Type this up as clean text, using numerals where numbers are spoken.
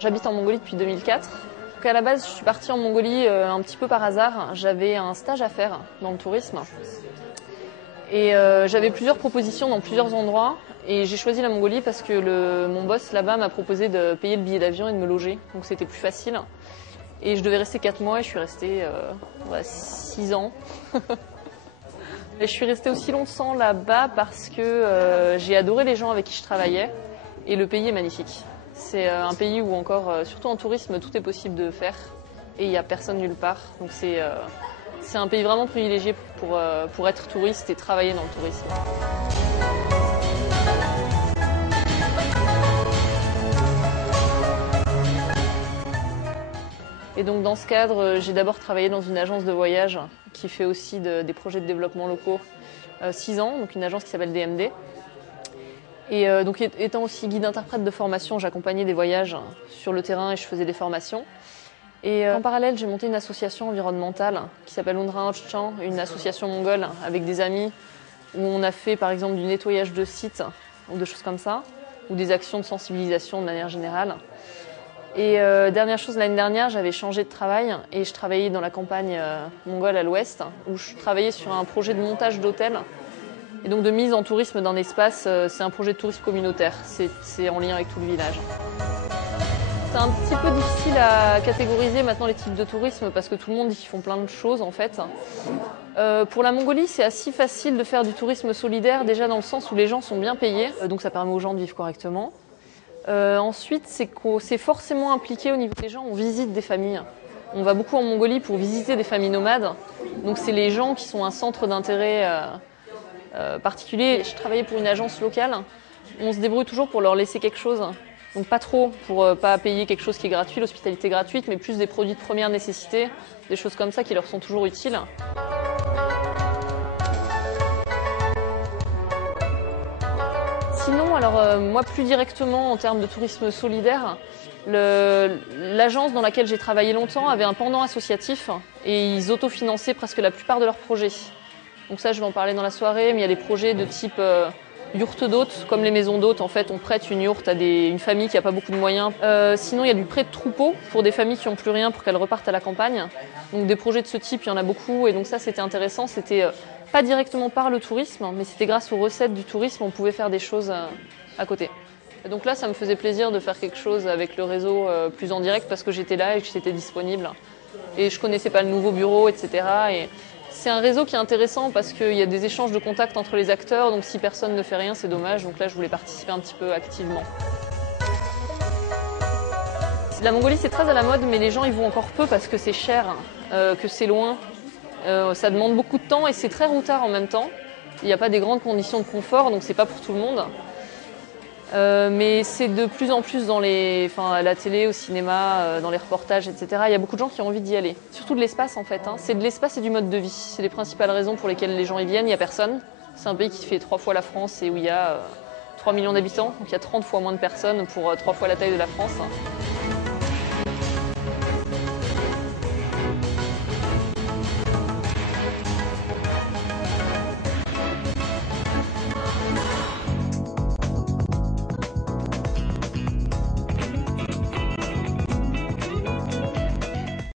J'habite en Mongolie depuis 2004. Donc à la base, je suis partie en Mongolie un petit peu par hasard. J'avais un stage à faire dans le tourisme. Et j'avais plusieurs propositions dans plusieurs endroits. Et j'ai choisi la Mongolie parce que mon boss là-bas m'a proposé de payer le billet d'avion et de me loger. Donc c'était plus facile. Et je devais rester 4 mois et je suis restée 6 ans. Et je suis restée aussi longtemps là-bas parce que j'ai adoré les gens avec qui je travaillais. Et le pays est magnifique. C'est un pays où encore, surtout en tourisme, tout est possible de faire. Et il n'y a personne nulle part. Donc c'est un pays vraiment privilégié pour être touriste et travailler dans le tourisme. Et donc dans ce cadre, j'ai d'abord travaillé dans une agence de voyage qui fait aussi des projets de développement locaux 6 ans, donc une agence qui s'appelle DMD. Et donc étant aussi guide-interprète de formation, j'accompagnais des voyages sur le terrain et je faisais des formations. Et en parallèle, j'ai monté une association environnementale qui s'appelle Unra Ochchan, une association mongole avec des amis où on a fait par exemple du nettoyage de sites ou de choses comme ça, ou des actions de sensibilisation de manière générale. Et dernière chose, l'année dernière, j'avais changé de travail et je travaillais dans la campagne mongole à l'ouest, où je travaillais sur un projet de montage d'hôtels et donc de mise en tourisme d'un espace. C'est un projet de tourisme communautaire, c'est en lien avec tout le village. C'est un petit peu difficile à catégoriser maintenant les types de tourisme parce que tout le monde dit qu'ils font plein de choses en fait. Pour la Mongolie, c'est assez facile de faire du tourisme solidaire déjà dans le sens où les gens sont bien payés, donc ça permet aux gens de vivre correctement. Ensuite, c'est forcément impliqué au niveau des gens, on visite des familles. On va beaucoup en Mongolie pour visiter des familles nomades. Donc c'est les gens qui sont un centre d'intérêt particulier. Je travaillais pour une agence locale. On se débrouille toujours pour leur laisser quelque chose. Donc pas trop, pour pas payer quelque chose qui est gratuit, l'hospitalité gratuite, mais plus des produits de première nécessité, des choses comme ça qui leur sont toujours utiles. Sinon, alors moi plus directement en termes de tourisme solidaire, l'agence dans laquelle j'ai travaillé longtemps avait un pendant associatif et ils autofinançaient presque la plupart de leurs projets. Donc ça, je vais en parler dans la soirée, mais il y a des projets de type yourte d'hôtes, comme les maisons d'hôtes. En fait, on prête une yourte à une famille qui n'a pas beaucoup de moyens. Sinon, il y a du prêt de troupeau pour des familles qui n'ont plus rien pour qu'elles repartent à la campagne. Donc des projets de ce type, il y en a beaucoup. Et donc ça, c'était intéressant. C'était pas directement par le tourisme, mais c'était grâce aux recettes du tourisme, on pouvait faire des choses à côté. Et donc là, ça me faisait plaisir de faire quelque chose avec le réseau plus en direct parce que j'étais là et que j'étais disponible. Et je connaissais pas le nouveau bureau, etc. Et c'est un réseau qui est intéressant parce qu'il y a des échanges de contacts entre les acteurs, donc si personne ne fait rien, c'est dommage. Donc là, je voulais participer un petit peu activement. La Mongolie, c'est très à la mode, mais les gens y vont encore peu parce que c'est cher, que c'est loin. Ça demande beaucoup de temps et c'est très routard en même temps. Il n'y a pas des grandes conditions de confort, donc c'est pas pour tout le monde. Mais c'est de plus en plus à la télé, au cinéma, dans les reportages, etc. Il y a beaucoup de gens qui ont envie d'y aller. Surtout de l'espace en fait. C'est de l'espace et du mode de vie. C'est les principales raisons pour lesquelles les gens y viennent. Il n'y a personne. C'est un pays qui fait 3 fois la France et où il y a 3 millions d'habitants. Donc il y a 30 fois moins de personnes pour 3 fois la taille de la France.